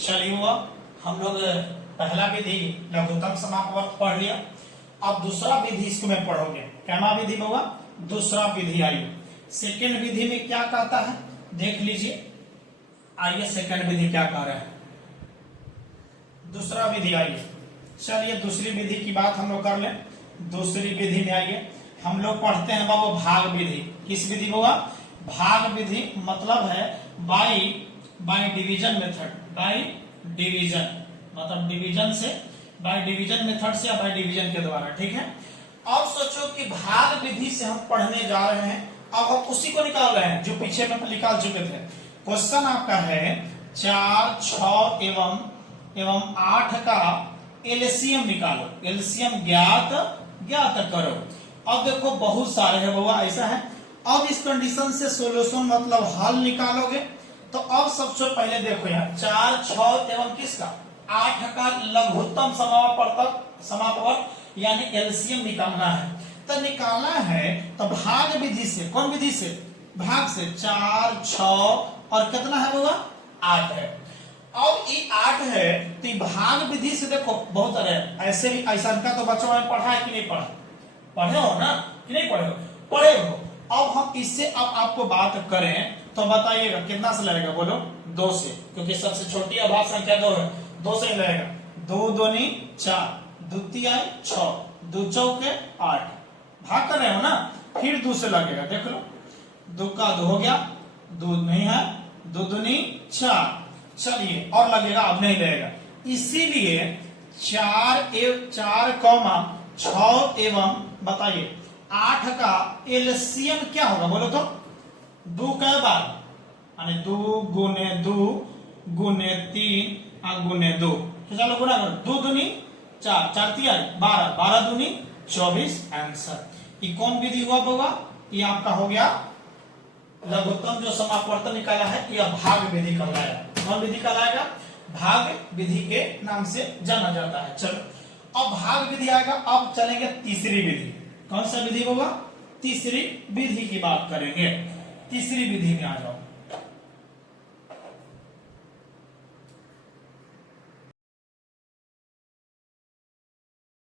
चलिए हुआ हम लोग पहला विधि लघुत्तम समापवर्त पढ़ लिया। अब दूसरा विधि इसको में पढ़ोगे। क्या विधि होगा? दूसरा विधि। आइए सेकेंड विधि में क्या कहता है देख लीजिए। आइए सेकेंड विधि क्या कह रहा है। दूसरा विधि आइए, चलिए दूसरी विधि की बात हम लोग कर लें। दूसरी विधि में आइए हम लोग पढ़ते हैं बाबू भाग विधि। किस विधि होगा? भाग विधि मतलब है by division method. By division मतलब डिवीजन से, बाय डिवीजन मेथड से या बाय डिवीजन के द्वारा। ठीक है। अब सोचो कि भाग विधि से हम पढ़ने जा रहे हैं। अब हम उसी को निकाल रहे हैं जो पीछे में निकाल चुके थे। क्वेश्चन आपका है 4, 6 एवं 8 का एलसीएम निकालो। एलसीएम ज्ञात करो। अब देखो बहुत सारे हैं बाबा, ऐसा है। अब इस कंडीशन से सॉल्यूशन मतलब हल निकालोगे। तो अब सबसे पहले देखो यार 4, 6 एवं किसका 8 का लघुत्तम समापवर्त यानी एलसीएम निकालना है। तो निकालना है तो भाग विधि से। कौन विधि से? भाग से। 4, 6 और कितना है बाबा? 8 है। अब ये 8 है तो ये भाग विधि से देखो बहुत सारे ऐसे भी ऐसा का तो बच्चों में पढ़ा है कि नहीं पढ़ा? पढ़े हो ना कि नहीं पढ़े हो? पढ़े हो। अब हम इससे अब आपको बात करें तो बताइएगा कितना से लगेगा? बोलो 2 से, क्योंकि सबसे छोटी अभाज्य संख्या 2 है। 2 से ही लगेगा। 2 दूनी 4, 2 तिहाई 6, 2 चौके 8। भाग कर रहे हो ना? फिर 2 से लगेगा। देख लो 2 का 2 हो गया, 2 नहीं है, 2 दूनी 4। चलिए और लगेगा? अब नहीं लगेगा। इसीलिए 4 कौमा 6 एवं बताइए 8 का एलसीएम क्या होगा? बोलो तो 2 कै बार यानी 2 गुने 2 गुने 3 गुने 2। तो चलो गुना करो। 2 दूनी 4, 4 तिहाई 12, 12 दूनी 24। आंसर। ये कौन विधि हुआ बाबा? ये आपका हो गया लघुत्तम जो समापवर्तन निकाला है। यह भाग विधि कहलाएगा। कौन विधि कहलाएगा? भाग विधि के नाम से जाना जाता है। चलो अब भाग विधि आएगा। अब चलेंगे तीसरी विधि। कौन सा विधि होगा? तीसरी विधि की बात करेंगे। तीसरी विधि में आ जाओ।